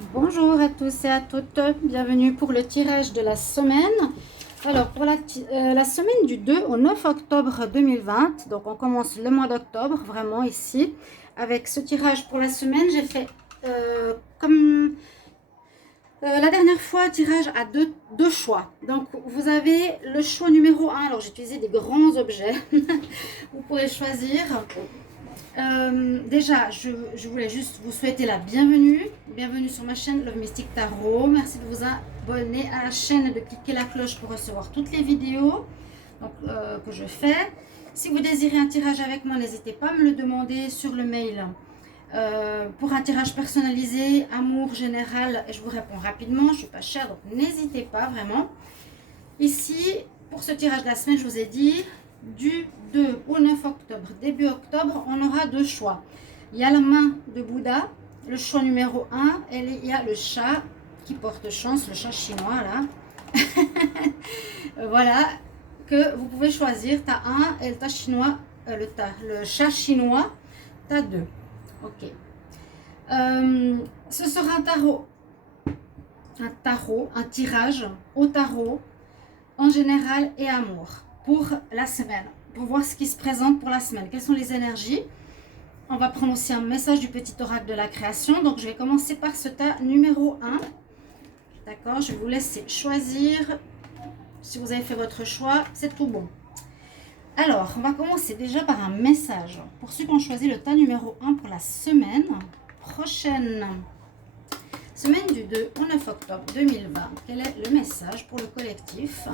Bonjour à tous et à toutes, bienvenue pour le tirage de la semaine. Alors pour la semaine du 2 au 9 octobre 2020, donc on commence le mois d'octobre vraiment ici. Avec ce tirage pour la semaine, j'ai fait comme la dernière fois, tirage à deux choix. Donc vous avez le choix numéro 1, alors j'ai utilisé des grands objets, vous pouvez choisir. Déjà, je voulais juste vous souhaiter la bienvenue. Bienvenue sur ma chaîne Love Mystic Tarot. Merci de vous abonner à la chaîne et de cliquer la cloche pour recevoir toutes les vidéos que je fais. Si vous désirez un tirage avec moi, n'hésitez pas à me le demander sur le mail. Pour un tirage personnalisé, amour général, je vous réponds rapidement. Je ne suis pas chère, donc n'hésitez pas vraiment. Ici, pour ce tirage de la semaine, je vous ai dit, du 2 au 9 octobre, début octobre, on aura deux choix. Il y a la main de Bouddha, le choix numéro 1, et il y a le chat qui porte chance, le chat chinois là. Voilà, que vous pouvez choisir. Tu as un et le chinois, le chat chinois, tu as deux. Ok. Ce sera un tirage au tarot en général et amour pour la semaine, pour voir ce qui se présente pour la semaine, quelles sont les énergies. On va prendre aussi un message du petit oracle de la création. Donc je vais commencer par ce tas numéro 1. D'accord, je vais vous laisser choisir. Si vous avez fait votre choix, c'est tout bon. Alors, on va commencer déjà par un message pour ceux qui ont choisi le tas numéro 1 pour la semaine prochaine. Semaine du 2 au 9 octobre 2020. Quel est le message pour le collectif ?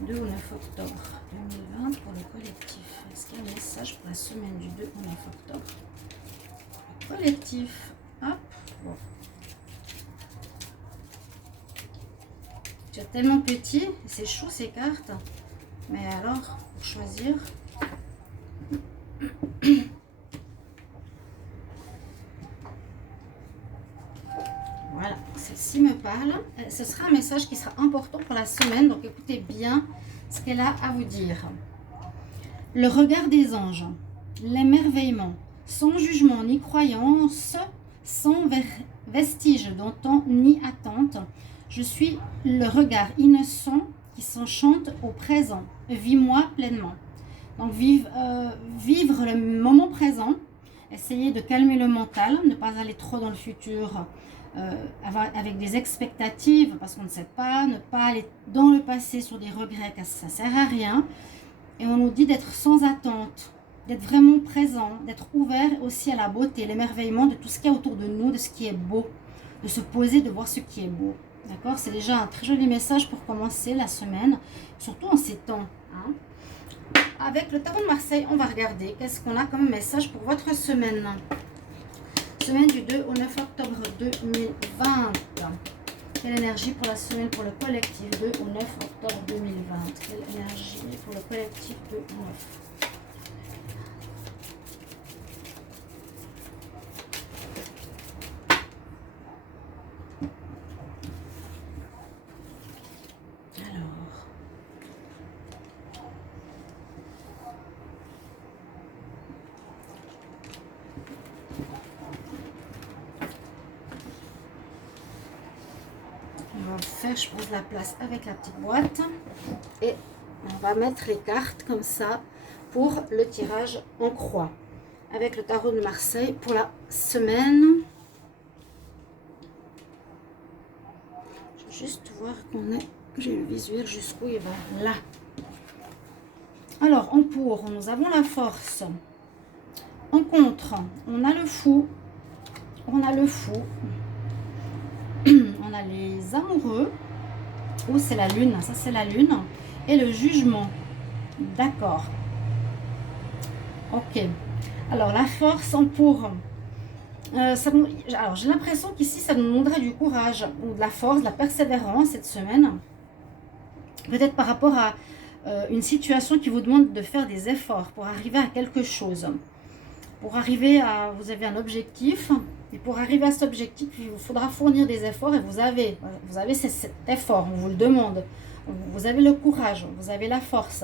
2 au 9 octobre 2020 pour le collectif. Est-ce qu'il y a un message pour la semaine du 2 au 9 octobre ? Le collectif. Hop. Bon. C'est tellement petit, c'est chaud ces cartes. Mais alors, pour choisir. Voilà, celle-ci me parle. Ce sera un message qui sera important pour la semaine, donc écoutez bien ce qu'elle a à vous dire. Le regard des anges, l'émerveillement, sans jugement ni croyance, sans vestige d'antan ni attente. Je suis le regard innocent qui s'enchante au présent. Vis-moi pleinement. Donc vivre le moment présent, essayer de calmer le mental, ne pas aller trop dans le futur avec des expectatives parce qu'on ne sait pas, ne pas aller dans le passé sur des regrets car ça ne sert à rien. Et on nous dit d'être sans attente, d'être vraiment présent, d'être ouvert aussi à la beauté, l'émerveillement de tout ce qu'il y a autour de nous, de ce qui est beau, de se poser, de voir ce qui est beau. D'accord ? C'est déjà un très joli message pour commencer la semaine, surtout en ces temps. Hein. Avec le tarot de Marseille, on va regarder qu'est-ce qu'on a comme message pour votre semaine. Semaine du 2 au 9 octobre 2020. Quelle énergie pour la semaine pour le collectif 2 au 9 octobre 2020. Quelle énergie pour le collectif 2 au 9. Faire, je pose la place avec la petite boîte et on va mettre les cartes comme ça pour le tirage en croix avec le tarot de Marseille pour la semaine. Je vais juste voir que j'ai le visuel jusqu'où il va. Là. Alors en pour, nous avons la force. En contre, on a le fou. On a le fou. On a les amoureux. Oh, c'est la lune. Ça, c'est la lune. Et le jugement. D'accord. Ok. Alors, la force en pour. Alors, j'ai l'impression qu'ici, ça nous demanderait du courage, ou de la force, de la persévérance cette semaine. Peut-être par rapport à une situation qui vous demande de faire des efforts pour arriver à quelque chose. Pour arriver à... Vous avez un objectif. Et pour arriver à cet objectif, il vous faudra fournir des efforts. Et vous avez cet effort. On vous le demande. Vous avez le courage. Vous avez la force.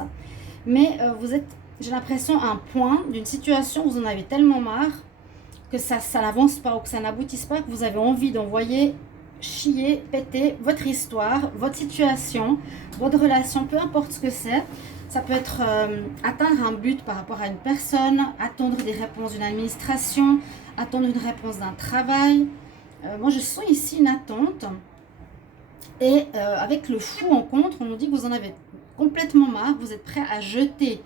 Mais vous êtes, j'ai l'impression, à un point d'une situation où vous en avez tellement marre que ça n'avance pas ou que ça n'aboutisse pas, que vous avez envie d'envoyer chier, péter votre histoire, votre situation, votre relation, peu importe ce que c'est. Ça peut être atteindre un but par rapport à une personne, attendre des réponses d'une administration, attendre une réponse d'un travail. Moi, je sens ici une attente. Et avec le fou en contre, on nous dit que vous en avez complètement marre, vous êtes prêt à jeter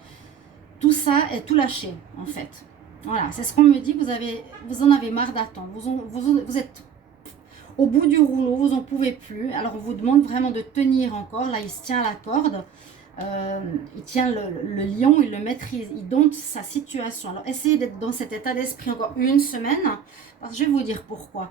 tout ça et tout lâcher, en fait. Voilà, c'est ce qu'on me dit, vous en avez marre d'attendre. Vous êtes au bout du rouleau, vous n'en pouvez plus. Alors, on vous demande vraiment de tenir encore. Là, il se tient à la corde. Il tient le lion, il le maîtrise, il dompte sa situation. Alors, essayez d'être dans cet état d'esprit encore une semaine. Parce que je vais vous dire pourquoi.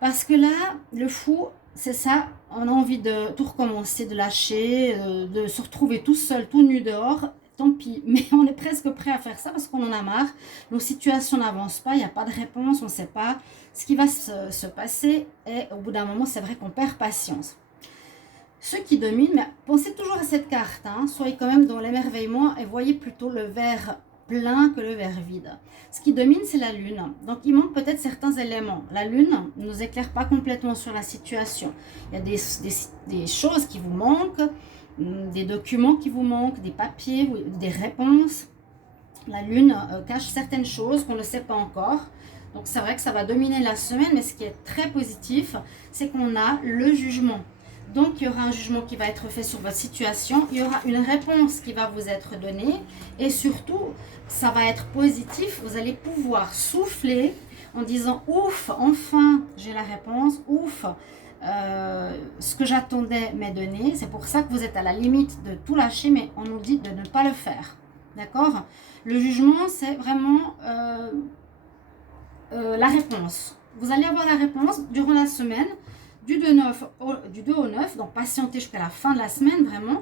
Parce que là, le fou, c'est ça, on a envie de tout recommencer, de lâcher, de se retrouver tout seul, tout nu dehors. Tant pis, mais on est presque prêt à faire ça parce qu'on en a marre. Nos situations n'avancent pas, il n'y a pas de réponse, on ne sait pas ce qui va se passer. Et au bout d'un moment, c'est vrai qu'on perd patience. Ceux qui dominent, mais pensez toujours à cette carte, hein, soyez quand même dans l'émerveillement et voyez plutôt le verre plein que le verre vide. Ce qui domine, c'est la lune. Donc, il manque peut-être certains éléments. La lune ne nous éclaire pas complètement sur la situation. Il y a des choses qui vous manquent, des documents qui vous manquent, des papiers, des réponses. La lune cache certaines choses qu'on ne sait pas encore. Donc, c'est vrai que ça va dominer la semaine, mais ce qui est très positif, c'est qu'on a le jugement. Donc, il y aura un jugement qui va être fait sur votre situation. Il y aura une réponse qui va vous être donnée. Et surtout, ça va être positif. Vous allez pouvoir souffler en disant « Ouf, enfin, j'ai la réponse. Ouf, ce que j'attendais m'est donné. » C'est pour ça que vous êtes à la limite de tout lâcher, mais on nous dit de ne pas le faire. D'accord? Le jugement, c'est vraiment la réponse. Vous allez avoir la réponse durant la semaine. Du 2 au 9, donc patientez jusqu'à la fin de la semaine, vraiment.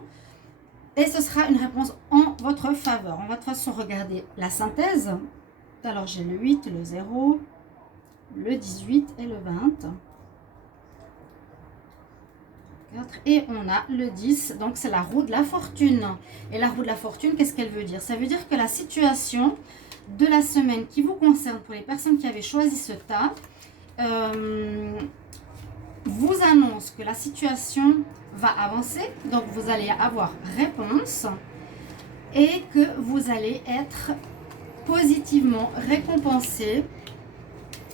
Et ce sera une réponse en votre faveur. On va de toute façon regarder la synthèse. Alors, j'ai le 8, le 0, le 18 et le 20. Et on a le 10, donc c'est la roue de la fortune. Et la roue de la fortune, qu'est-ce qu'elle veut dire? Ça veut dire que la situation de la semaine qui vous concerne, pour les personnes qui avaient choisi ce tas, vous annonce que la situation va avancer, donc vous allez avoir réponse et que vous allez être positivement récompensé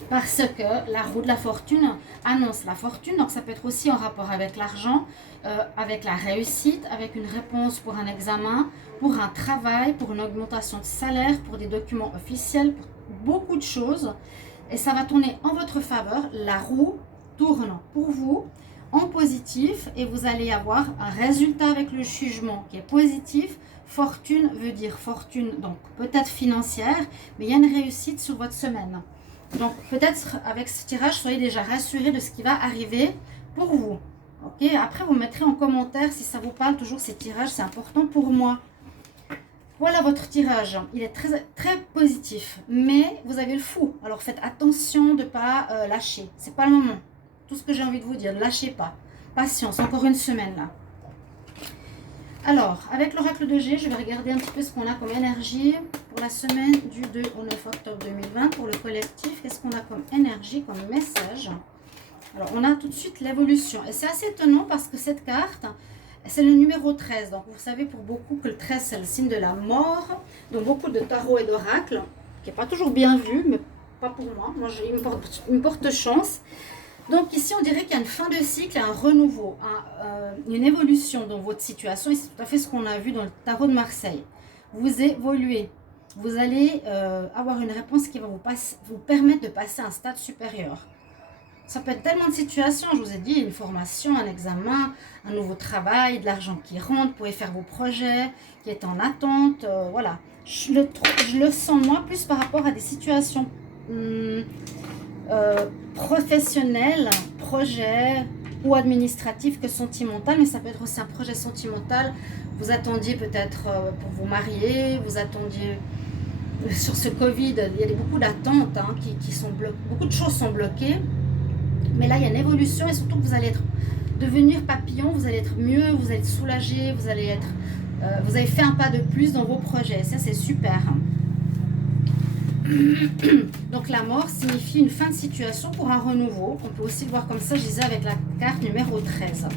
parce que la roue de la fortune annonce la fortune, donc ça peut être aussi en rapport avec l'argent, avec la réussite, avec une réponse pour un examen, pour un travail, pour une augmentation de salaire, pour des documents officiels, pour beaucoup de choses. Et ça va tourner en votre faveur, la roue tourne pour vous en positif et vous allez avoir un résultat avec le jugement qui est positif. Fortune veut dire fortune, donc peut-être financière, mais il y a une réussite sur votre semaine. Donc peut-être avec ce tirage, soyez déjà rassurés de ce qui va arriver pour vous. Ok, après vous mettrez en commentaire si ça vous parle, toujours ces tirages, c'est important pour moi. Voilà votre tirage, il est très, très positif, mais vous avez le fou. Alors faites attention de ne pas lâcher, c'est pas le moment. Tout ce que j'ai envie de vous dire, ne lâchez pas. Patience, encore une semaine là. Alors, avec l'oracle de G, je vais regarder un petit peu ce qu'on a comme énergie pour la semaine du 2 au 9 octobre 2020. Pour le collectif, qu'est-ce qu'on a comme énergie, comme message? Alors, on a tout de suite l'évolution. Et c'est assez étonnant parce que cette carte, c'est le numéro 13. Donc, vous savez pour beaucoup que le 13, c'est le signe de la mort. Donc, beaucoup de tarot et d'oracle, qui n'est pas toujours bien vu, mais pas pour moi. Moi, il me porte chance. Donc ici, on dirait qu'il y a une fin de cycle, un renouveau, une évolution dans votre situation. Et c'est tout à fait ce qu'on a vu dans le tarot de Marseille. Vous évoluez. Vous allez avoir une réponse qui va vous permettre de passer à un stade supérieur. Ça peut être tellement de situations, je vous ai dit, une formation, un examen, un nouveau travail, de l'argent qui rentre, vous pouvez faire vos projets, qui est en attente. Voilà. Je le sens moi plus par rapport à des situations professionnel, projet ou administratif que sentimental, mais ça peut être aussi un projet sentimental. Vous attendiez peut-être pour vous marier, vous attendiez sur ce Covid, il y a beaucoup d'attentes hein, qui sont bloquées, beaucoup de choses sont bloquées, mais là il y a une évolution et surtout que vous allez devenir papillon, vous allez être mieux, vous allez être soulagé, vous avez fait un pas de plus dans vos projets, ça c'est super. Donc la mort signifie une fin de situation pour un renouveau. On peut aussi le voir comme ça, je disais, avec la carte numéro 13.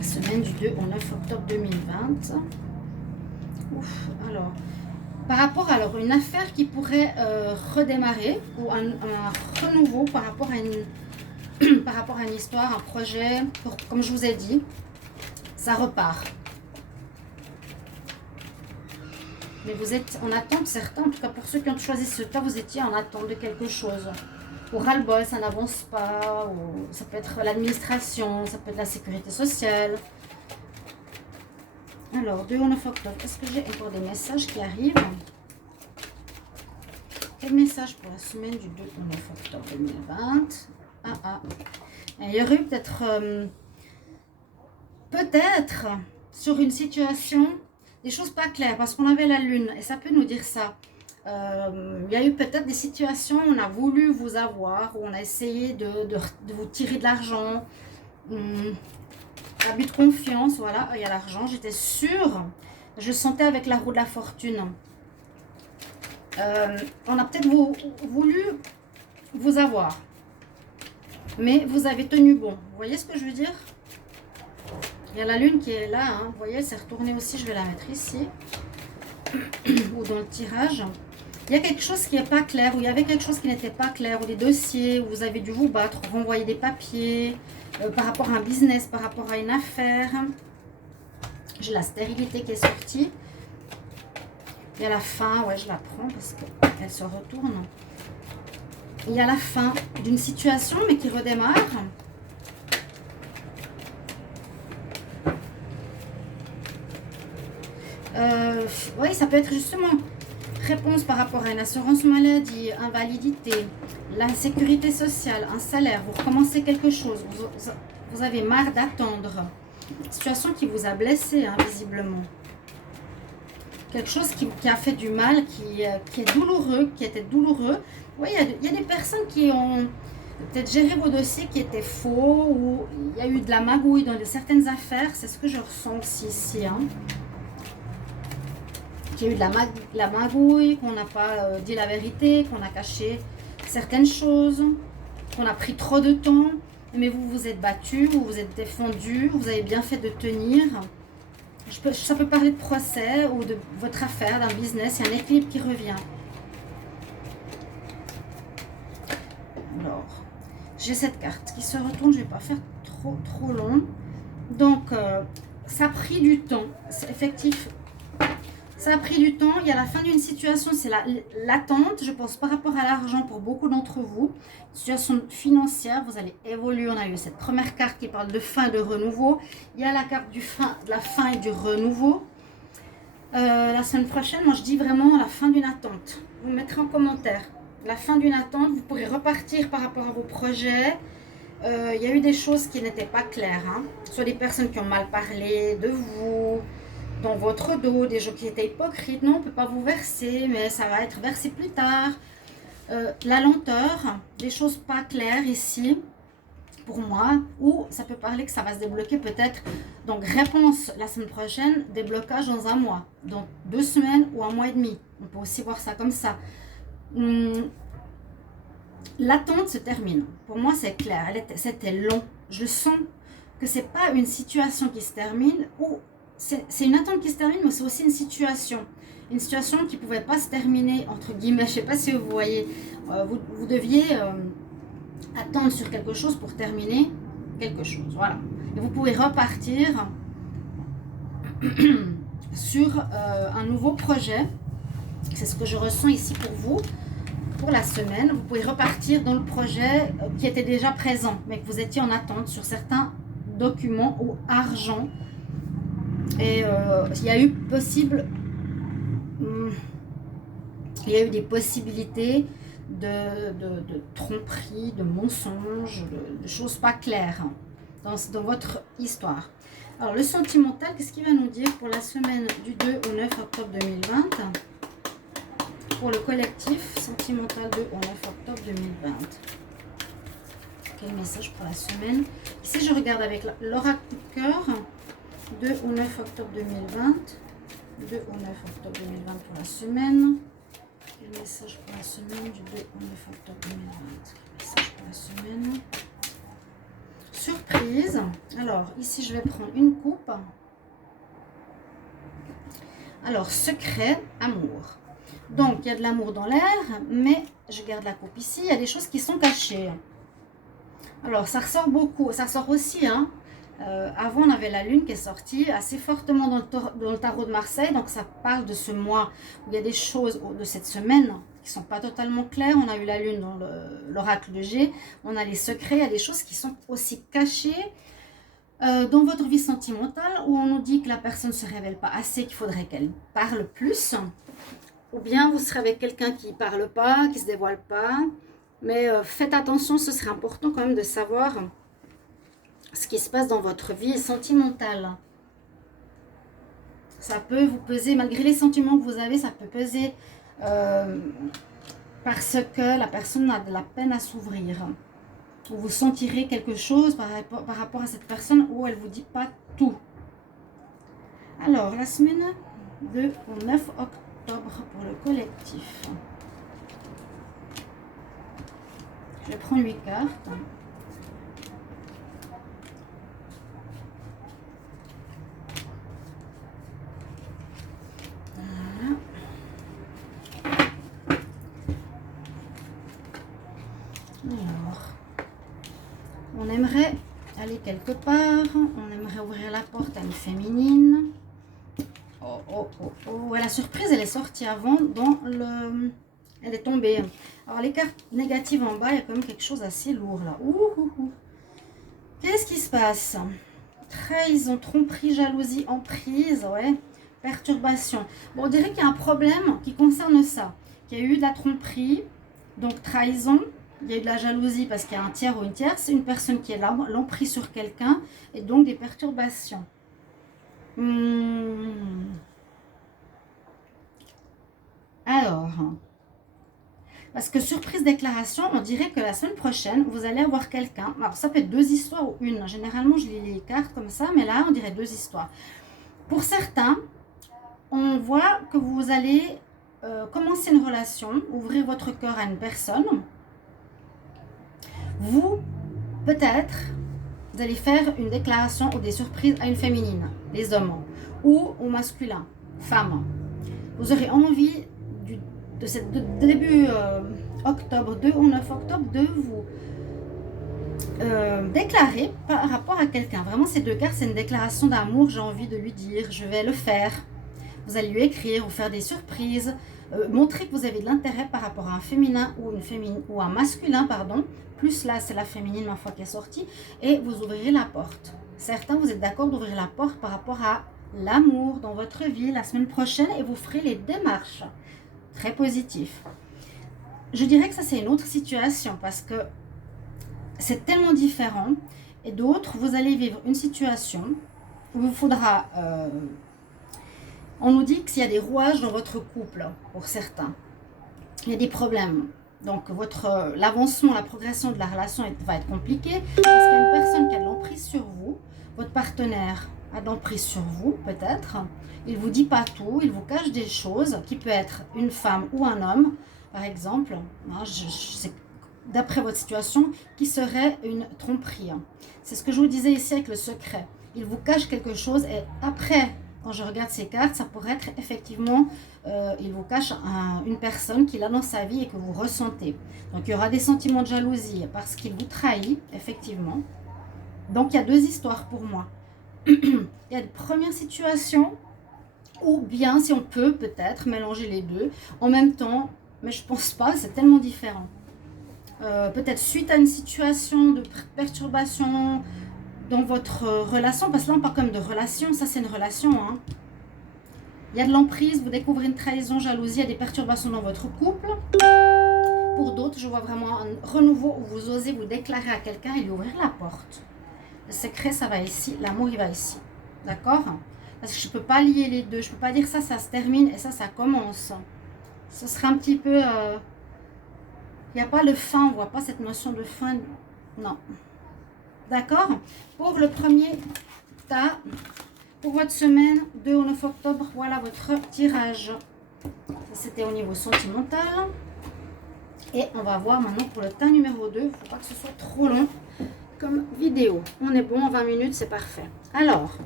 Semaine du 2 au 9 octobre 2020. Ouf, alors, par rapport à une affaire qui pourrait redémarrer, ou un renouveau par rapport à une histoire, un projet, comme je vous ai dit, ça repart. Mais vous êtes en attente, certains, en tout cas pour ceux qui ont choisi ce cas, vous étiez en attente de quelque chose. Ou ras-le-bol, ça n'avance pas, ou ça peut être l'administration, ça peut être la sécurité sociale. Alors, 2 au 9 octobre, est-ce que j'ai encore des messages qui arrivent? Quel message pour la semaine du 2 au 9 octobre 2020? Il y aurait eu peut-être sur une situation des choses pas claires, parce qu'on avait la lune, et ça peut nous dire ça. Il y a eu peut-être des situations où on a voulu vous avoir, où on a essayé de vous tirer de l'argent, abus de confiance, voilà, il y a l'argent, j'étais sûre, je sentais avec la roue de la fortune. On a peut-être voulu vous avoir, mais vous avez tenu bon. Vous voyez ce que je veux dire? Il y a la lune qui est là, hein. Vous voyez, elle s'est retournée aussi, je vais la mettre ici, ou dans le tirage. Il y a quelque chose qui n'est pas clair, ou il y avait quelque chose qui n'était pas clair, ou des dossiers, où vous avez dû vous battre, renvoyer des papiers, par rapport à un business, par rapport à une affaire. J'ai la stérilité qui est sortie. Il y a la fin, ouais, je la prends parce qu'elle se retourne. Il y a la fin d'une situation, mais qui redémarre. Oui, ça peut être justement réponse par rapport à une assurance maladie, invalidité, la sécurité sociale, un salaire, vous recommencez quelque chose, vous avez marre d'attendre. Situation qui vous a blessé, hein, visiblement. Quelque chose qui a fait du mal, qui est douloureux, qui était douloureux. Oui, il y a des personnes qui ont peut-être géré vos dossiers qui étaient faux, ou il y a eu de la magouille dans certaines affaires, c'est ce que je ressens aussi ici, hein. Qu'il y a eu de la magouille, qu'on n'a pas dit la vérité, qu'on a caché certaines choses, qu'on a pris trop de temps, mais vous vous êtes battu, vous vous êtes défendu, vous avez bien fait de tenir. Ça peut parler de procès ou de votre affaire, d'un business, il y a un équilibre qui revient. Alors, j'ai cette carte qui se retourne, je ne vais pas faire trop long. Donc, ça a pris du temps, c'est effectif. Ça a pris du temps, il y a la fin d'une situation, c'est l'attente, je pense, par rapport à l'argent pour beaucoup d'entre vous. Situation financière, vous allez évoluer, on a eu cette première carte qui parle de fin, de renouveau. Il y a la carte de la fin et du renouveau. La semaine prochaine, moi je dis vraiment la fin d'une attente. Vous me mettrez en commentaire. La fin d'une attente, vous pourrez repartir par rapport à vos projets. Il y a eu des choses qui n'étaient pas claires, hein. Soit des personnes qui ont mal parlé de vous, dans votre dos, des gens qui étaient hypocrites. Non, on ne peut pas vous verser, mais ça va être versé plus tard. La lenteur, des choses pas claires ici, pour moi, ou ça peut parler que ça va se débloquer peut-être. Donc, réponse la semaine prochaine, déblocage dans un mois, donc 2 semaines ou 1 mois et demi. On peut aussi voir ça comme ça. L'attente se termine. Pour moi, c'est clair, c'était long. Je sens que c'est pas une situation qui se termine, ou c'est une attente qui se termine, mais c'est aussi une situation. Une situation qui ne pouvait pas se terminer, entre guillemets. Je ne sais pas si vous voyez. Vous deviez attendre sur quelque chose pour terminer quelque chose. Voilà. Et vous pouvez repartir sur un nouveau projet. C'est ce que je ressens ici pour vous. Pour la semaine, vous pouvez repartir dans le projet qui était déjà présent, mais que vous étiez en attente sur certains documents ou argent. Et il y a eu des possibilités de tromperie, de mensonges, de choses pas claires, hein, dans votre histoire. Alors le sentimental, qu'est-ce qu'il va nous dire pour la semaine du 2 au 9 octobre 2020? Pour le collectif, sentimental 2 au 9 octobre 2020. Quel message pour la semaine? Ici je regarde avec l'oracle de cœur. 2 au 9 octobre 2020. 2 au 9 octobre 2020 pour la semaine. Quel message pour la semaine du 2 au 9 octobre 2020? Message pour la semaine. Surprise. Alors, ici, je vais prendre une coupe. Alors, secret, amour. Donc, il y a de l'amour dans l'air, mais je garde la coupe ici. Il y a des choses qui sont cachées. Alors, ça ressort beaucoup. Ça ressort aussi, hein. Avant, on avait la lune qui est sortie assez fortement dans le tarot de Marseille. Donc, ça parle de ce mois où il y a des choses de cette semaine qui ne sont pas totalement claires. On a eu la lune dans l'oracle de G. On a les secrets. Il y a des choses qui sont aussi cachées dans votre vie sentimentale où on nous dit que la personne ne se révèle pas assez, qu'il faudrait qu'elle parle plus. Ou bien vous serez avec quelqu'un qui ne parle pas, qui ne se dévoile pas. Mais faites attention, ce serait important quand même de savoir ce qui se passe dans votre vie sentimentale. Ça peut vous peser, malgré les sentiments que vous avez, ça peut peser parce que la personne a de la peine à s'ouvrir. Vous sentirez quelque chose par rapport à cette personne où elle ne vous dit pas tout. Alors, la semaine 2 au 9 octobre pour le collectif. Je vais prendre 8 cartes. Voilà. Alors, on aimerait aller quelque part. On aimerait ouvrir la porte à une féminine. Oh, oh, oh, oh. La surprise, elle est sortie avant dans le... Elle est tombée. Alors, les cartes négatives en bas, il y a quand même quelque chose assez lourd là. Qu'est-ce qui se passe? Trahison, tromperie, jalousie, emprise, ouais. Perturbation. Bon, on dirait qu'il y a un problème qui concerne ça. Qu'il y a eu de la tromperie, donc trahison. Il y a eu de la jalousie parce qu'il y a un tiers ou une tierce. C'est une personne qui est là, l'emprise sur quelqu'un. Et donc des perturbations. Alors... Parce que surprise déclaration, on dirait que la semaine prochaine, vous allez avoir quelqu'un. Alors, ça peut être 2 histoires ou une. Généralement, je lis les cartes comme ça, mais là, on dirait 2 histoires. Pour certains, on voit que vous allez commencer une relation, ouvrir votre cœur à une personne. Vous, peut-être, vous allez faire une déclaration ou des surprises à une féminine, les hommes, ou au masculin, femme. Vous aurez envie de ce début octobre, 2 ou 9 octobre, de vous déclarer par rapport à quelqu'un. Vraiment, ces 2 cartes, c'est une déclaration d'amour. J'ai envie de lui dire, je vais le faire. Vous allez lui écrire ou faire des surprises, montrer que vous avez de l'intérêt par rapport à un féminin ou une féminine ou un masculin, pardon. Plus là, c'est la féminine, ma foi, qui est sortie. Et vous ouvrirez la porte. Certains, vous êtes d'accord d'ouvrir la porte par rapport à l'amour dans votre vie la semaine prochaine et vous ferez les démarches. Très positif. Je dirais que ça, c'est une autre situation parce que c'est tellement différent. Et d'autres, vous allez vivre une situation où il faudra... on nous dit qu'il y a des rouages dans votre couple, pour certains. Il y a des problèmes. Donc, l'avancement, la progression de la relation va être compliquée parce qu'il y a une personne qui a de l'emprise sur vous. Votre partenaire a de l'emprise sur vous, peut-être. Il ne vous dit pas tout, il vous cache des choses, qui peut être une femme ou un homme, par exemple. C'est d'après votre situation, qui serait une tromperie. C'est ce que je vous disais ici avec le secret. Il vous cache quelque chose et après, quand je regarde ces cartes, ça pourrait être effectivement, il vous cache une personne qu'il a dans sa vie et que vous ressentez. Donc, il y aura des sentiments de jalousie parce qu'il vous trahit, effectivement. Donc, il y a 2 histoires pour moi. Il y a une première situation, ou bien, si on peut, peut-être, mélanger les 2 en même temps, mais je pense pas, c'est tellement différent. Peut-être suite à une situation de perturbation dans votre relation, parce que là, on parle comme de relation, ça c'est une relation, hein. Il y a de l'emprise, vous découvrez une trahison, jalousie, il y a des perturbations dans votre couple. Pour d'autres, je vois vraiment un renouveau où vous osez vous déclarer à quelqu'un et lui ouvrir la porte. Le secret, ça va ici, l'amour, il va ici. D'accord? Parce que je ne peux pas lier les 2. Je ne peux pas dire ça, ça se termine et ça commence. Ce serait un petit peu... il n'y a pas le fin, on ne voit pas cette notion de fin. Non. D'accord? Pour le premier tas, pour votre semaine 2 au 9 octobre, voilà votre tirage. C'était au niveau sentimental. Et on va voir maintenant pour le tas numéro 2. Il ne faut pas que ce soit trop long comme vidéo. On est bon, en 20 minutes, c'est parfait. Alors,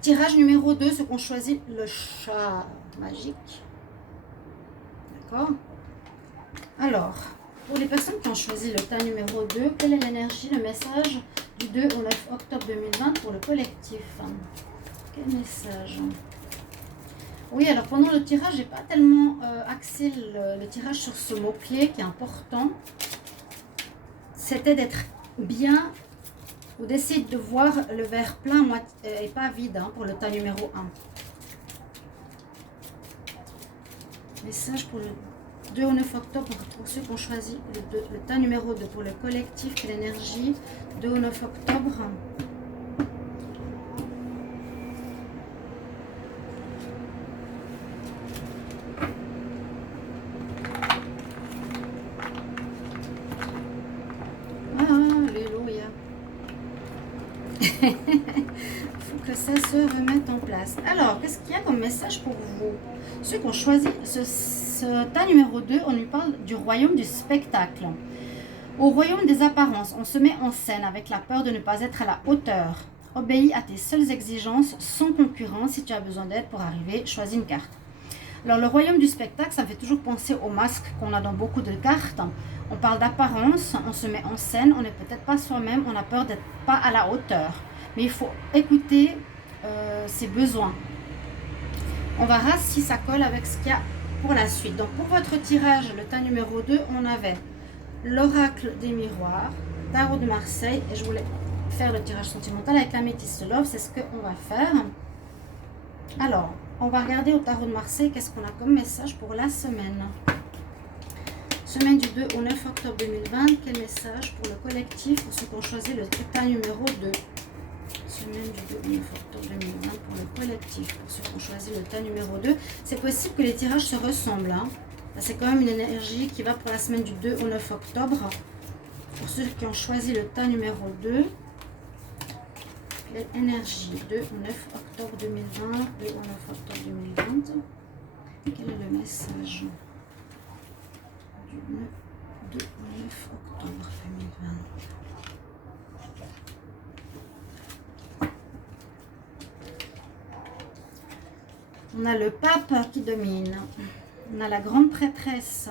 tirage numéro 2, ceux qui ont choisi le chat magique. D'accord? Alors, pour les personnes qui ont choisi le tas numéro 2, quelle est l'énergie, le message du 2 au 9 octobre 2020 pour le collectif? Quel message? Oui, alors pendant le tirage, j'ai pas tellement axé le tirage sur ce mot-clé qui est important. C'était d'être bien ou d'essayer de voir le verre plein et pas vide hein, pour le tas numéro 1. Message pour le 2 au 9 octobre pour ceux qui ont choisi le tas numéro 2 pour le collectif, quelle énergie 2 au 9 octobre. Alléluia. Il faut que ça se remette en place. Alors, qu'est-ce qu'il y a comme message pour vous? Ceux qui ont choisi ce tas numéro 2, on lui parle du royaume du spectacle. Au royaume des apparences, on se met en scène avec la peur de ne pas être à la hauteur. Obéis à tes seules exigences, sans concurrence. Si tu as besoin d'aide pour arriver, choisis une carte. Alors, le royaume du spectacle, ça me fait toujours penser au masque qu'on a dans beaucoup de cartes. On parle d'apparence, on se met en scène, on n'est peut-être pas soi-même, on a peur d'être pas à la hauteur. Mais il faut écouter ses besoins. On verra si ça colle avec ce qu'il y a pour la suite. Donc, pour votre tirage, le tas numéro 2, on avait l'oracle des miroirs, tarot de Marseille, et je voulais faire le tirage sentimental avec la métisse love, c'est ce qu'on va faire. Alors, on va regarder au tarot de Marseille qu'est-ce qu'on a comme message pour la semaine. Semaine du 2 au 9 octobre 2020, quel message pour le collectif, pour ceux qui ont choisi le tas numéro 2. Semaine du 2 au 9 octobre 2020 pour le collectif, pour ceux qui ont choisi le tas numéro 2. C'est possible que les tirages se ressemblent, hein. C'est quand même une énergie qui va pour la semaine du 2 au 9 octobre. Pour ceux qui ont choisi le tas numéro 2, l'énergie 2 au 9 octobre 2020, 2 au 9 octobre 2020. Quel est le message du 2 au 9 octobre 2020? On a le pape qui domine. On a la grande prêtresse.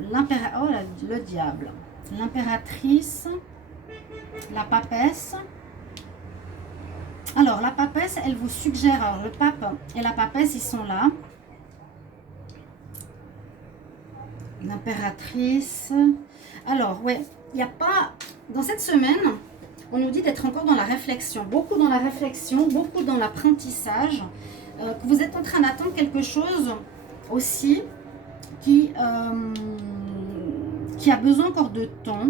Le diable. L'impératrice. La papesse. Alors, la papesse, elle vous suggère. Alors, le pape et la papesse, ils sont là. L'impératrice. Alors, ouais, il n'y a pas... Dans cette semaine, on nous dit d'être encore dans la réflexion. Beaucoup dans la réflexion, beaucoup dans l'apprentissage. Que vous êtes en train d'attendre quelque chose aussi qui a besoin encore de temps.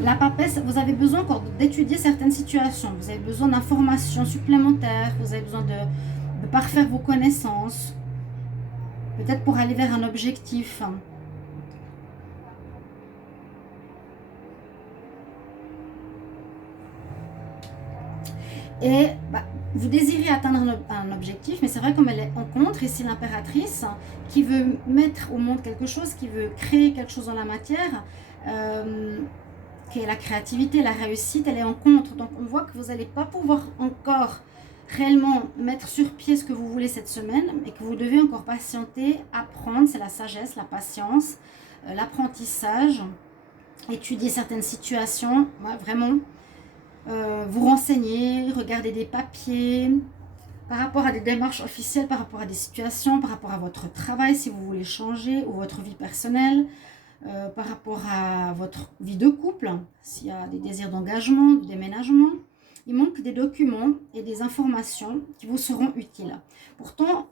La papesse, vous avez besoin encore d'étudier certaines situations. Vous avez besoin d'informations supplémentaires. Vous avez besoin de parfaire vos connaissances. Peut-être pour aller vers un objectif. Et vous désirez atteindre un objectif, mais c'est vrai comme elle est en contre, ici l'impératrice, qui veut mettre au monde quelque chose, qui veut créer quelque chose dans la matière, qui est la créativité, la réussite, elle est en contre. Donc on voit que vous n'allez pas pouvoir encore réellement mettre sur pied ce que vous voulez cette semaine, et que vous devez encore patienter, apprendre, c'est la sagesse, la patience, l'apprentissage, étudier certaines situations, ouais, vraiment. Vous renseigner, regarder des papiers par rapport à des démarches officielles, par rapport à des situations, par rapport à votre travail si vous voulez changer, ou votre vie personnelle, par rapport à votre vie de couple, s'il y a des désirs d'engagement, de déménagement. Il manque des documents et des informations qui vous seront utiles. Pourtant,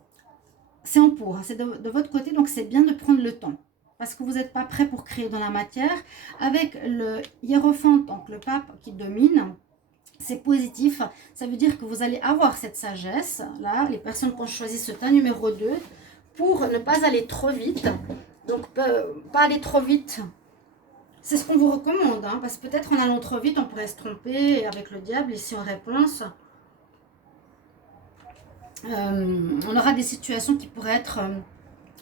c'est en cours, c'est de votre côté, donc c'est bien de prendre le temps. Parce que vous n'êtes pas prêt pour créer dans la matière. Avec le hiérophant, donc le pape qui domine, c'est positif. Ça veut dire que vous allez avoir cette sagesse, là, les personnes qui ont choisi ce tas numéro 2, pour ne pas aller trop vite. Donc, pas aller trop vite. C'est ce qu'on vous recommande, hein, parce que peut-être en allant trop vite, on pourrait se tromper avec le diable ici en réponse. On aura des situations qui pourraient être,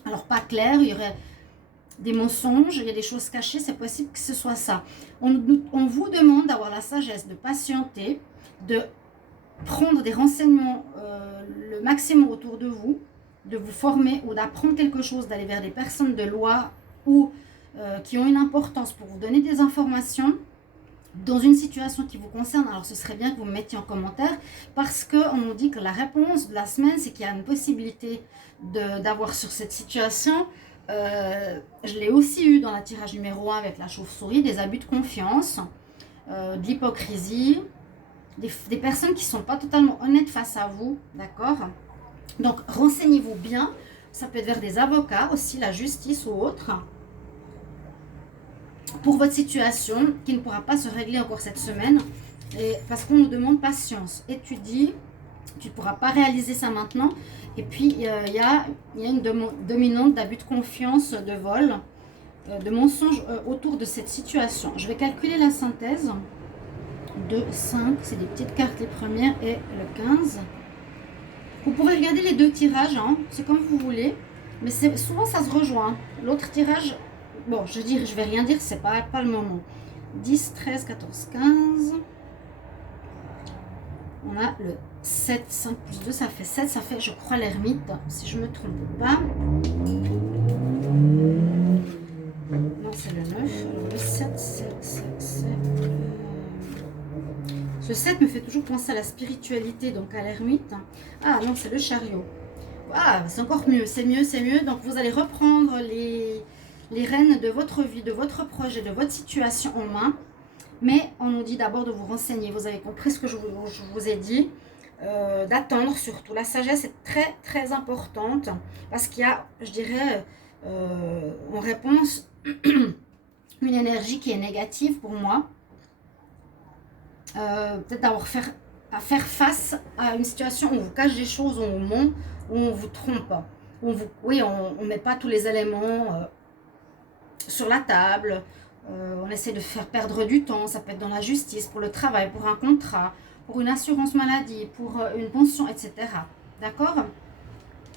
alors pas claires, il y aurait des mensonges, il y a des choses cachées, c'est possible que ce soit ça. On vous demande d'avoir la sagesse de patienter, de prendre des renseignements le maximum autour de vous, de vous former ou d'apprendre quelque chose, d'aller vers des personnes de loi ou qui ont une importance pour vous donner des informations dans une situation qui vous concerne. Alors ce serait bien que vous me mettiez en commentaire, parce qu'on nous dit que la réponse de la semaine, c'est qu'il y a une possibilité d'avoir sur cette situation, je l'ai aussi eu dans la tirage numéro 1 avec la chauve-souris, des abus de confiance, de l'hypocrisie, des personnes qui ne sont pas totalement honnêtes face à vous, d'accord? Donc renseignez-vous bien, ça peut être vers des avocats aussi, la justice ou autre, pour votre situation qui ne pourra pas se régler encore cette semaine, et parce qu'on nous demande patience. Étudie, tu ne pourras pas réaliser ça maintenant. Et puis il y a une dominante d'abus de confiance, de vol, de mensonges autour de cette situation. Je vais calculer la synthèse. 2, 5, c'est des petites cartes les premières, et le 15. Vous pourrez regarder les deux tirages, hein, c'est comme vous voulez, mais souvent ça se rejoint. L'autre tirage, bon, je vais rien dire, c'est pas le moment. 10, 13, 14, 15. On a le 7, 5 plus 2, ça fait 7, ça fait, je crois, l'ermite, si je me trompe pas. Non, c'est le 9. Alors le 7, 7. Ce 7 me fait toujours penser à la spiritualité, donc à l'ermite. Ah non, c'est le chariot. Ah, c'est encore mieux, c'est mieux, c'est mieux. Donc vous allez reprendre les rênes de votre vie, de votre projet, de votre situation en main. Mais on nous dit d'abord de vous renseigner. Vous avez compris ce que je vous ai dit. D'attendre surtout. La sagesse est très très importante, parce qu'il y a, je dirais, en réponse, une énergie qui est négative pour moi. Peut-être d'avoir à faire face à une situation où on vous cache des choses, où on ment, où on vous trompe, où on met pas tous les éléments sur la table, on essaie de faire perdre du temps. Ça peut être dans la justice, pour le travail, pour un contrat, pour une assurance maladie, pour une pension, etc. D'accord?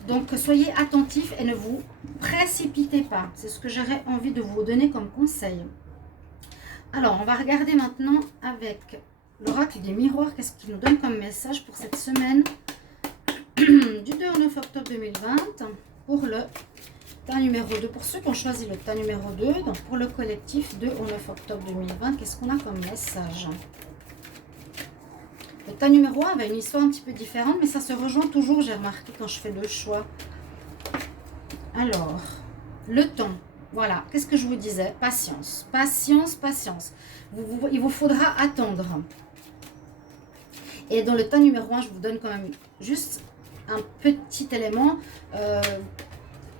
Donc soyez attentifs et ne vous précipitez pas. C'est ce que j'aurais envie de vous donner comme conseil. Alors on va regarder maintenant avec l'oracle des miroirs, qu'est-ce qu'il nous donne comme message pour cette semaine du 2 au 9 octobre 2020 pour le tas numéro 2. Pour ceux qui ont choisi le tas numéro 2, donc pour le collectif 2 au 9 octobre 2020, qu'est-ce qu'on a comme message? Le tas numéro 1 avait une histoire un petit peu différente, mais ça se rejoint toujours, j'ai remarqué, quand je fais deux choix. Alors, le temps. Voilà, qu'est-ce que je vous disais? Patience, patience, patience. Il vous faudra attendre. Et dans le tas numéro 1, je vous donne quand même juste un petit élément.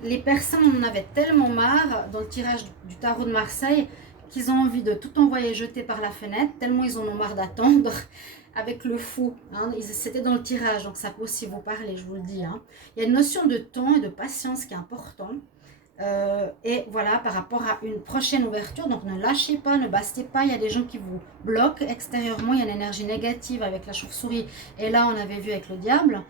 Les personnes en avaient tellement marre dans le tirage du tarot de Marseille qu'ils ont envie de tout envoyer jeter par la fenêtre, tellement ils en ont marre d'attendre avec le fou. Hein. C'était dans le tirage, donc ça peut aussi vous parler, je vous le dis. Hein. Il y a une notion de temps et de patience qui est importante. Et voilà, par rapport à une prochaine ouverture, donc ne lâchez pas, ne bastez pas. Il y a des gens qui vous bloquent extérieurement, il y a une énergie négative avec la chauve-souris, et là on avait vu avec le diable.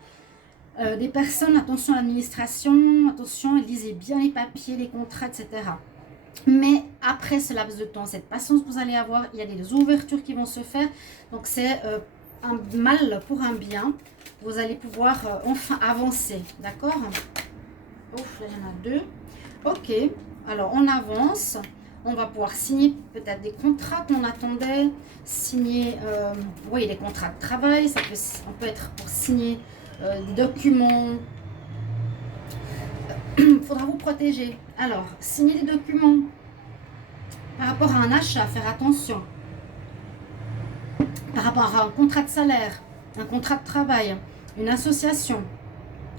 Des personnes, attention à l'administration, attention, lisez bien les papiers, les contrats, etc. Mais après ce laps de temps, cette patience que vous allez avoir, il y a des ouvertures qui vont se faire, donc c'est un mal pour un bien. Vous allez pouvoir enfin avancer, d'accord? Ouf, là il y en a deux. Ok, alors on avance, on va pouvoir signer peut-être des contrats qu'on attendait, signer, oui, des contrats de travail, on peut être pour signer des documents. Il faudra vous protéger. Alors, signer des documents par rapport à un achat, faire attention. Par rapport à un contrat de salaire, un contrat de travail, une association.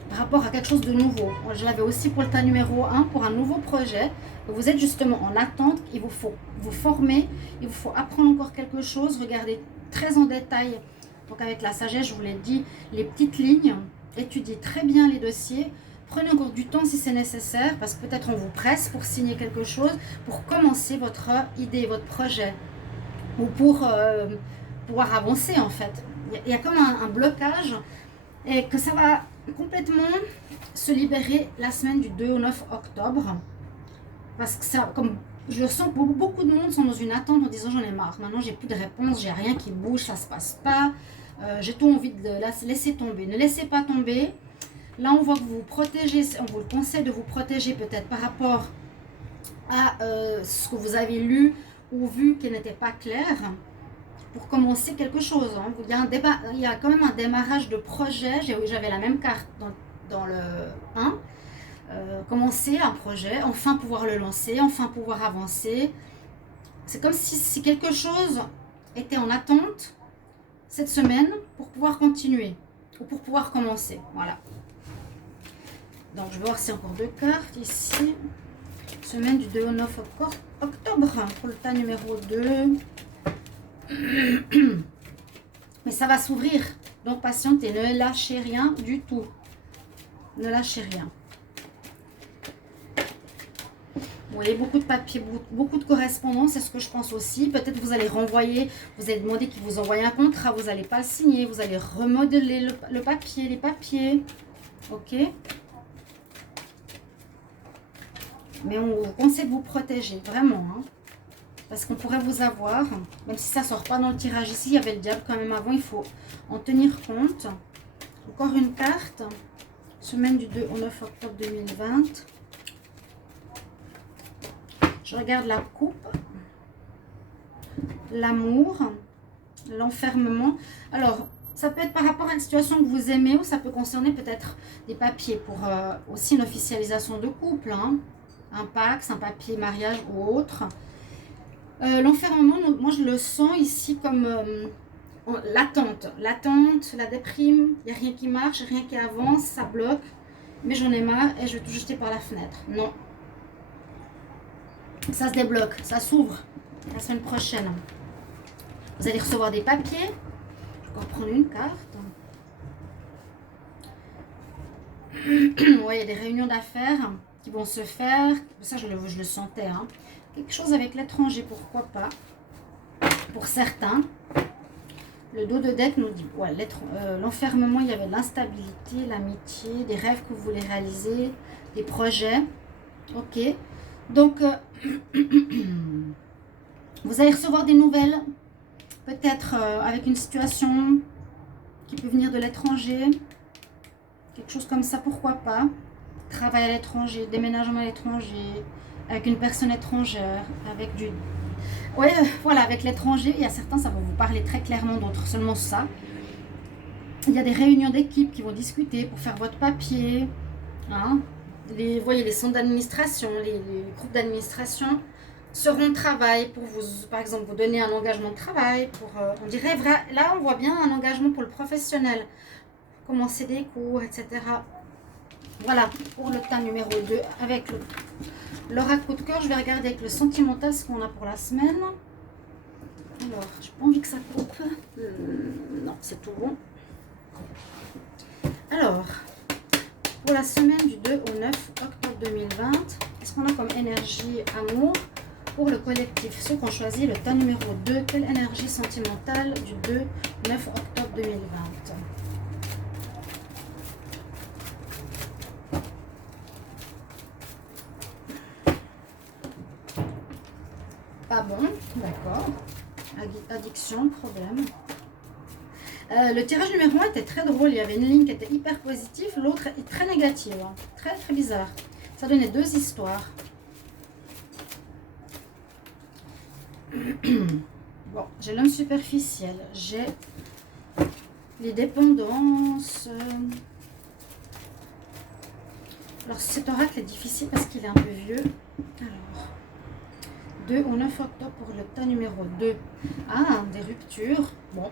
Par rapport à quelque chose de nouveau. Je l'avais aussi pour le tas numéro 1, pour un nouveau projet. Vous êtes justement en attente, il vous faut vous former, il vous faut apprendre encore quelque chose, regardez très en détail. Donc avec la sagesse, je vous l'ai dit, les petites lignes, étudiez très bien les dossiers, prenez encore du temps si c'est nécessaire, parce que peut-être on vous presse pour signer quelque chose, pour commencer votre idée, votre projet, ou pour pouvoir avancer en fait. Il y a comme un blocage, et que ça va complètement se libérer la semaine du 2 au 9 octobre. Parce que ça, comme je sens que beaucoup de monde sont dans une attente en disant j'en ai marre. Maintenant, j'ai plus de réponse, j'ai rien qui bouge, ça se passe pas. J'ai tout envie de laisser tomber. Ne laissez pas tomber. Là, on voit que vous vous protégez. On vous conseille de vous protéger peut-être par rapport à ce que vous avez lu ou vu qui n'était pas clair. Pour commencer quelque chose. Hein. Il y a quand même un démarrage de projet. J'avais la même carte dans le 1. Commencer un projet, enfin pouvoir le lancer, enfin pouvoir avancer. C'est comme si quelque chose était en attente cette semaine pour pouvoir continuer ou pour pouvoir commencer. Voilà. Donc je vais voir si encore 2 cartes ici. Semaine du 2 au 9 octobre pour le tas numéro 2. Mais ça va s'ouvrir. Donc patientez, ne lâchez rien du tout. Ne lâchez rien. Vous voyez, beaucoup de papiers, beaucoup de correspondance, c'est ce que je pense aussi. Peut-être vous allez renvoyer, vous allez demander qu'ils vous envoient un contrat, vous n'allez pas le signer, vous allez remodeler le papier, les papiers. Ok? Mais on vous conseille de vous protéger, vraiment. Hein, parce qu'on pourrait vous avoir, même si ça ne sort pas dans le tirage ici, il y avait le diable quand même avant, il faut en tenir compte. Encore une carte, semaine du 2 au 9 octobre 2020. Je regarde la coupe, l'amour, l'enfermement. Alors, ça peut être par rapport à une situation que vous aimez ou ça peut concerner peut-être des papiers pour aussi une officialisation de couple, hein, un pax, un papier mariage ou autre. L'enfermement, moi je le sens ici comme l'attente, la déprime, il n'y a rien qui marche, rien qui avance, ça bloque, mais j'en ai marre et je vais tout jeter par la fenêtre. Non. Ça se débloque, ça s'ouvre la semaine prochaine. Vous allez recevoir des papiers. Je vais encore prendre une carte. Oui, il y a des réunions d'affaires qui vont se faire. Ça, je le sentais. Hein. Quelque chose avec l'étranger, pourquoi pas. Pour certains. Le dos de deck nous dit ouais, l'enfermement, il y avait de l'instabilité, l'amitié, des rêves que vous voulez réaliser, des projets. Ok. Donc, vous allez recevoir des nouvelles, peut-être avec une situation qui peut venir de l'étranger, quelque chose comme ça, pourquoi pas. Travail à l'étranger, déménagement à l'étranger, avec une personne étrangère, avec du... Ouais, voilà, avec l'étranger, il y a certains, ça va vous parler très clairement, d'autres seulement ça. Il y a des réunions d'équipe qui vont discuter pour faire votre papier, hein. Vous voyez, les centres d'administration, les groupes d'administration seront au travail pour vous, par exemple, vous donner un engagement de travail. On dirait, là, on voit bien un engagement pour le professionnel. Commencer des cours, etc. Voilà, pour le tas numéro 2, avec l'oracle coup de cœur, je vais regarder avec le sentimental ce qu'on a pour la semaine. Alors, j'ai pas envie que ça coupe. Non, c'est tout bon. Alors... Pour la semaine du 2 au 9 octobre 2020, qu'est-ce qu'on a comme énergie amour pour le collectif? Ceux qui ont choisi le tas numéro 2, quelle énergie sentimentale du 2 au 9 octobre 2020? Pas bon, d'accord. Addiction, problème. Le tirage numéro 1 était très drôle, il y avait une ligne qui était hyper positive, l'autre est très négative, hein. Très très bizarre. Ça donnait 2 histoires. Bon, j'ai l'homme superficiel, j'ai les dépendances. Alors cet oracle est difficile parce qu'il est un peu vieux. Alors, 2 au 9 octobre pour le tas numéro 2. Ah, des ruptures. Bon.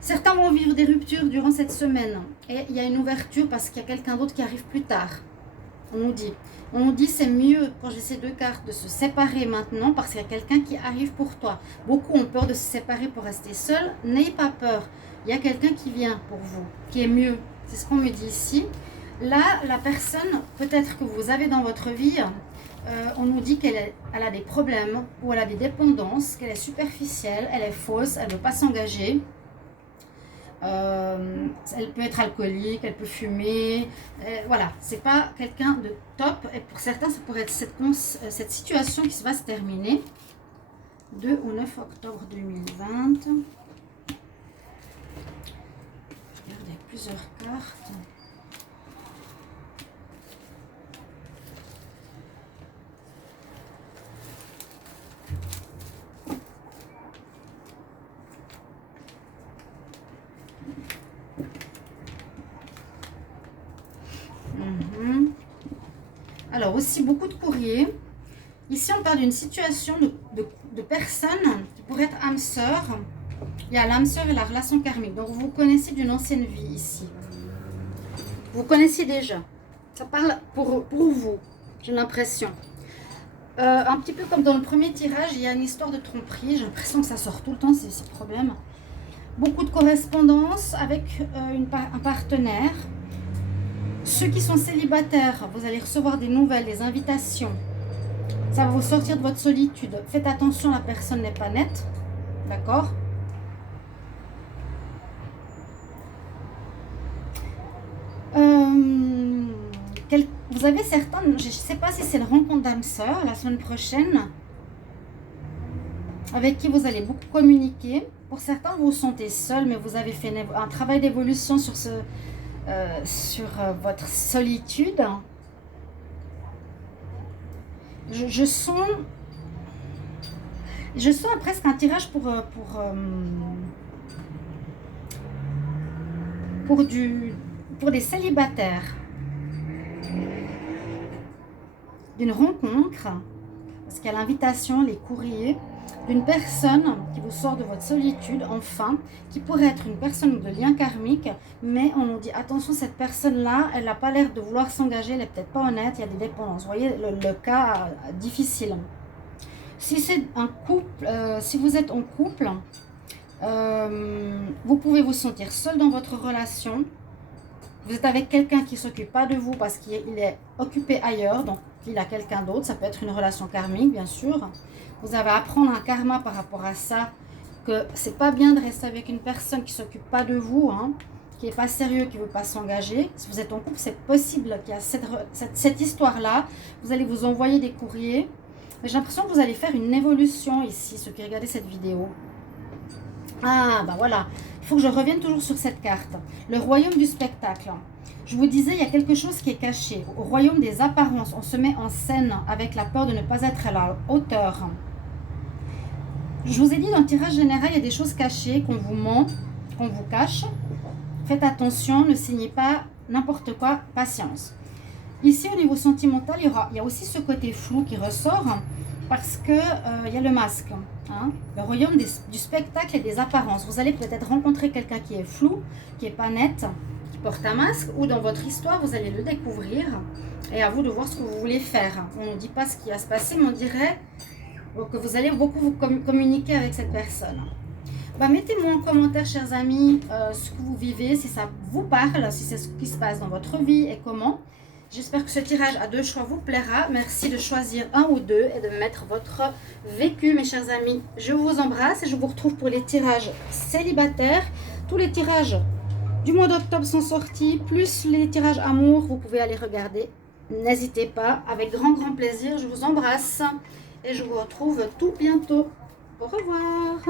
Certains vont vivre des ruptures durant cette semaine. Et il y a une ouverture parce qu'il y a quelqu'un d'autre qui arrive plus tard. On nous dit c'est mieux, quand j'ai ces 2 cartes, de se séparer maintenant parce qu'il y a quelqu'un qui arrive pour toi. Beaucoup ont peur de se séparer pour rester seul. N'ayez pas peur. Il y a quelqu'un qui vient pour vous, qui est mieux. C'est ce qu'on me dit ici. Là, la personne, peut-être que vous avez dans votre vie, on nous dit qu'elle a des problèmes ou elle a des dépendances, qu'elle est superficielle, elle est fausse, elle ne veut pas s'engager. Elle peut être alcoolique, elle peut fumer. Voilà, c'est pas quelqu'un de top. Et pour certains, ça pourrait être cette situation qui va se terminer 2 au 9 octobre 2020. Regardez, plusieurs cartes. Alors aussi beaucoup de courriers. Ici on parle d'une situation de personnes qui pourrait être âme sœur. Il y a l'âme sœur et la relation karmique. Donc vous connaissez d'une ancienne vie ici. Vous connaissez déjà. Ça parle pour vous, j'ai l'impression. Un petit peu comme dans le premier tirage, il y a une histoire de tromperie. J'ai l'impression que ça sort tout le temps, c'est le problème. Beaucoup de correspondance avec un partenaire. Ceux qui sont célibataires, vous allez recevoir des nouvelles, des invitations. Ça va vous sortir de votre solitude. Faites attention, la personne n'est pas nette. D'accord ? Vous avez certains, je ne sais pas si c'est le rencontre d'âme sœur la semaine prochaine, avec qui vous allez beaucoup communiquer. Pour certains, vous vous sentez seul, mais vous avez fait un travail d'évolution sur votre solitude. Je sens presque un tirage pour des célibataires. D'une rencontre, parce qu'il y a l'invitation, les courriers, d'une personne qui vous sort de votre solitude, enfin, qui pourrait être une personne de lien karmique, mais on nous dit attention, cette personne-là, elle n'a pas l'air de vouloir s'engager, elle n'est peut-être pas honnête, il y a des dépendances. Vous voyez le cas difficile. Si c'est un couple, si vous êtes en couple, vous pouvez vous sentir seul dans votre relation. Vous êtes avec quelqu'un qui ne s'occupe pas de vous parce qu'il est occupé ailleurs, donc il a quelqu'un d'autre. Ça peut être une relation karmique, bien sûr. Vous avez à apprendre un karma par rapport à ça, que c'est pas bien de rester avec une personne qui ne s'occupe pas de vous, hein, qui n'est pas sérieux, qui ne veut pas s'engager. Si vous êtes en couple, c'est possible qu'il y a cette histoire-là. Vous allez vous envoyer des courriers. Mais j'ai l'impression que vous allez faire une évolution ici, ceux qui regardent cette vidéo. Ah, bah voilà. Il faut que je revienne toujours sur cette carte. Le royaume du spectacle. Je vous disais, il y a quelque chose qui est caché. Au royaume des apparences, on se met en scène avec la peur de ne pas être à la hauteur. Je vous ai dit, dans le tirage général, il y a des choses cachées, qu'on vous ment, qu'on vous cache. Faites attention, ne signez pas n'importe quoi, patience. Ici, au niveau sentimental, il y a aussi ce côté flou qui ressort, parce que il y a le masque. Hein, le royaume du spectacle et des apparences. Vous allez peut-être rencontrer quelqu'un qui est flou, qui n'est pas net, qui porte un masque, ou dans votre histoire, vous allez le découvrir, et à vous de voir ce que vous voulez faire. On ne dit pas ce qui va se passer, mais on dirait que vous allez beaucoup communiquer avec cette personne. Bah, mettez-moi en commentaire, chers amis, ce que vous vivez, si ça vous parle, si c'est ce qui se passe dans votre vie et comment. J'espère que ce tirage à 2 choix vous plaira. Merci de choisir un ou deux et de mettre votre vécu, mes chers amis. Je vous embrasse et je vous retrouve pour les tirages célibataires. Tous les tirages du mois d'octobre sont sortis, plus les tirages amour. Vous pouvez aller regarder. N'hésitez pas, avec grand plaisir. Je vous embrasse et je vous retrouve tout bientôt. Au revoir.